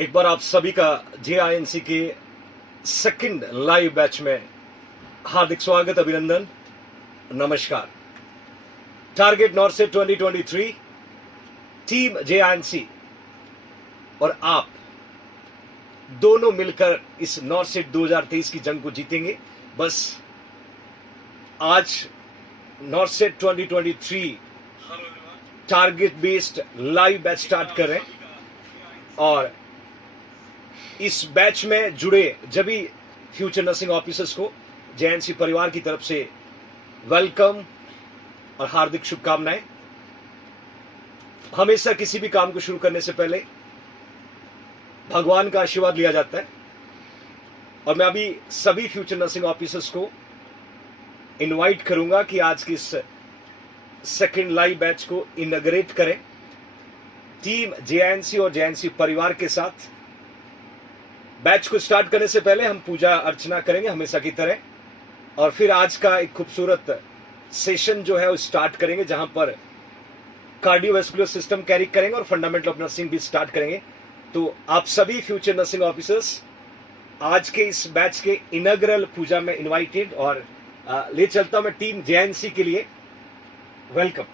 एक बार आप सभी का JINC के सेकंड लाइव बैच में हार्दिक स्वागत, अभिनंदन, नमस्कार। टारगेट नॉर्सेट 2023, टीम JINC और आप दोनों मिलकर इस नॉर्सेट 2023 की जंग को जीतेंगे। बस आज नॉर्सेट 2023 target based live batch start कर रहे हैं और इस बैच में जुड़े सभी फ्यूचर नर्सिंग ऑफिसर्स को JINC परिवार की तरफ से वेलकम और हार्दिक शुभकामनाएं। हमेशा किसी भी काम को शुरू करने से पहले भगवान का आशीर्वाद लिया जाता है और मैं अभी सभी फ्यूचर नर्सिंग ऑफिसर्स को इनवाइट करूंगा कि आज की इस सेकंड लाइव बैच को इनॉग्रेट करें टीम JINC और JINC परिवार के साथ। बैच को स्टार्ट करने से पहले हम पूजा अर्चना करेंगे हमेशा की तरह और फिर आज का एक खूबसूरत सेशन जो है वो स्टार्ट करेंगे जहां पर कार्डियोवैस्कुलर सिस्टम कैरी करेंगे और फंडामेंटल ऑफ नर्सिंग भी स्टार्ट करेंगे। तो आप सभी फ्यूचर नर्सिंग ऑफिसर्स आज के इस बैच के इनॉग्रल पूजा में इनवाइटेड और ले चलता हूं मैं टीम JINC के लिए वेलकम।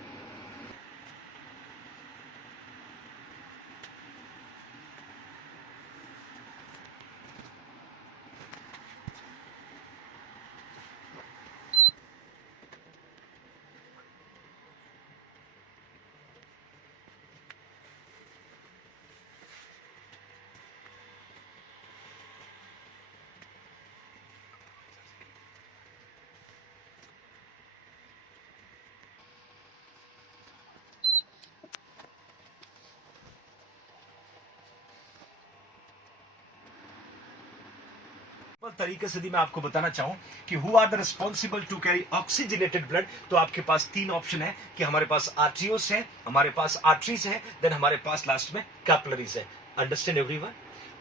तरीके से यदि मैं आपको बताना चाहूं कि who are the responsible to carry oxygenated blood, तो आपके पास तीन ऑप्शन है कि हमारे पास आर्टरियोस है, हमारे पास आर्टरीज है, देन हमारे पास लास्ट में कैपिलरीज है। Understand everyone?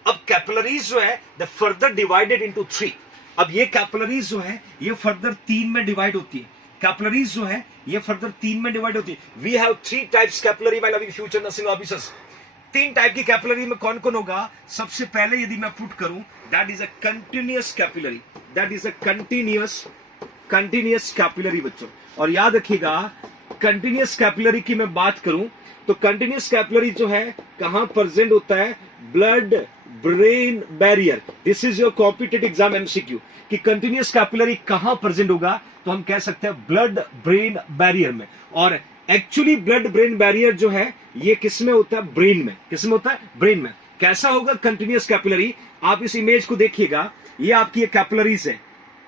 अब कैपिलरीज जो है द फर्दर डिवाइडेड इनटू 3। अब ये कैपिलरीज जो है ये फर्दर 3 में डिवाइड होती है। कैपिलरीज जो है ये फर्दर 3 में डिवाइड होती है। We have 3 types capillary my loving future nursing officers. 3 type की कैपिलरी में कौन कौन होगा? सबसे पहले यदि मैं पुट करूं that is a continuous capillary, that is a continuous capillary बच्चों। और याद रखिएगा कंटिन्यूअस कैपिलरी की मैं बात करूं तो कंटिन्यूअस कैपिलरी जो है कहां प्रेजेंट होता है? Blood brain barrier. This is your competitive exam MCQ कि कंटिन्यूअस कैपिलरी कहां प्रेजेंट होगा, तो हम कह सकते हैं ब्लड ब्रेन बैरियर में। और एक्चुअली ब्लड ब्रेन बैरियर जो है ये किस में होता है? ब्रेन में। किस में होता है? ब्रेन में। कैसा होगा कंटिन्यूअस कैपिलरी? आप इस इमेज को देखिएगा, ये आपकी ये कैपिलरीज है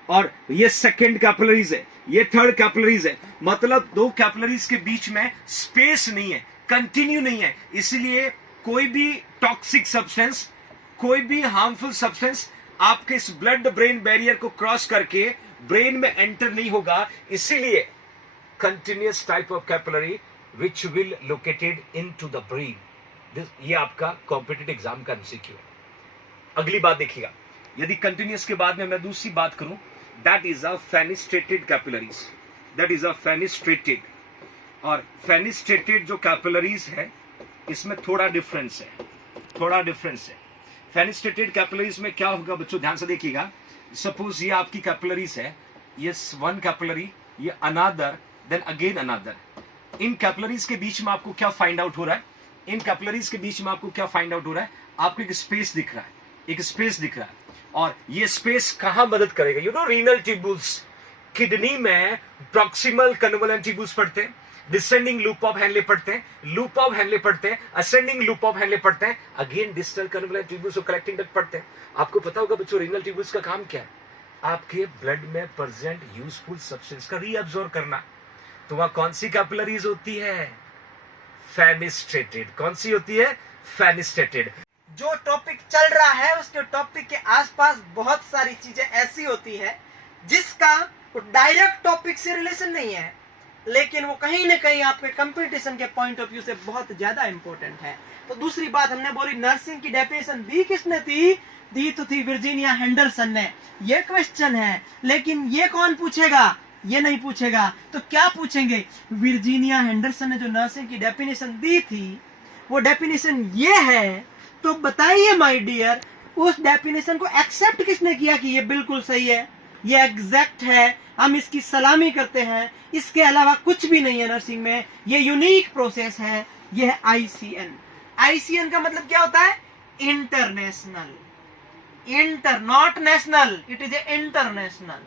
और ये सेकंड कैपिलरीज है, ये थर्ड कैपिलरीज है। मतलब दो कैपिलरीज के बीच में स्पेस नहीं है, कंटिन्यू नहीं है, इसलिए कोई भी टॉक्सिक सब्सटेंस, कोई भी हार्मफुल सब्सटेंस आपके इस ब्लड ब्रेन बैरियर को क्रॉस करके ब्रेन में एंटर नहीं होगा। इसीलिए continuous type of capillary which will located into the brain. ये आपका कॉम्पिटिटिव एग्जाम का MCQ है। अगली बात देखिएगा, यदि कंटिन्यूअस के बाद में मैं दूसरी बात करूं that is a fenestrated capillaries, that is a fenestrated. और फेनिस्ट्रेटेड जो कैपिलरीज है इसमें थोड़ा डिफरेंस है, थोड़ा डिफरेंस है। फेनिस्ट्रेटेड कैपिलरीज में क्या होगा बच्चों, ध्यान से देखिएगा। सपोज ये आपकी कैपिलरीज है, ये वन कैपिलरी, ये अनादर, देन अगेन अनदर। इन कैपिलरीज के बीच में आपको क्या फाइंड आउट हो रहा है? इन कैपिलरीज के बीच में आपको क्या फाइंड आउट हो रहा है? आपको एक स्पेस दिख रहा है, एक स्पेस दिख रहा है। और ये स्पेस कहां मदद करेगा? You know renal tubules, kidney में प्रॉक्सिमल कन्वोलेंट ट्यूबुल्स पढ़ते हैं, डिसेंडिंग लूप ऑफ हेनले पढ़ते हैं, लूप ऑफ हेनले पढ़ते हैं, असेंडिंग लूप ऑफ हेनले पढ़ते हैं, अगेन डिस्टल कन्वोलेंट ट्यूबुल्स और कलेक्टिंग डक्ट पढ़ते हैं। आपको पता होगा बच्चों रीनल ट्यूबुल्स का काम क्या है? आपके ब्लड में प्रेजेंट यूजफुल सब्सटेंस का रीअब्सॉर्ब करना। तो वहां कौन सी कैपिलरीज होती है? फेनिस्ट्रेटेड। कौन सी होती है? फेनिस्ट्रेटेड। जो टॉपिक चल रहा है उसके टॉपिक के आसपास बहुत सारी चीजें ऐसी होती है जिसका डायरेक्ट टॉपिक से रिलेशन नहीं है, लेकिन वो कहीं ना कहीं आपके कंपटीशन के पॉइंट ऑफ व्यू से बहुत ज्यादा इंपॉर्टेंट है। तो दूसरी बात हमने बोली, नर्सिंग की डेफिनेशन दी किसने दी तो थी वर्जीनिया हेंडरसन ने। ये क्वेश्चन है, लेकिन ये कौन पूछेगा? ये नहीं पूछेगा तो क्या पूछेंगे? वर्जीनिया हेंडरसन ने जो नर्सिंग की डेफिनेशन दी थी वो डेफिनेशन ये है तो बताइए माय डियर, उस डेफिनेशन को एक्सेप्ट किसने किया कि ये बिल्कुल सही है, ये एग्जैक्ट है, हम इसकी सलामी करते हैं, इसके अलावा कुछ भी नहीं है नर्सिंग में, ये यूनिक प्रोसेस है, ये है आईसीएन। आईसीएन का मतलब क्या होता है? International, inter, not national, it is a international.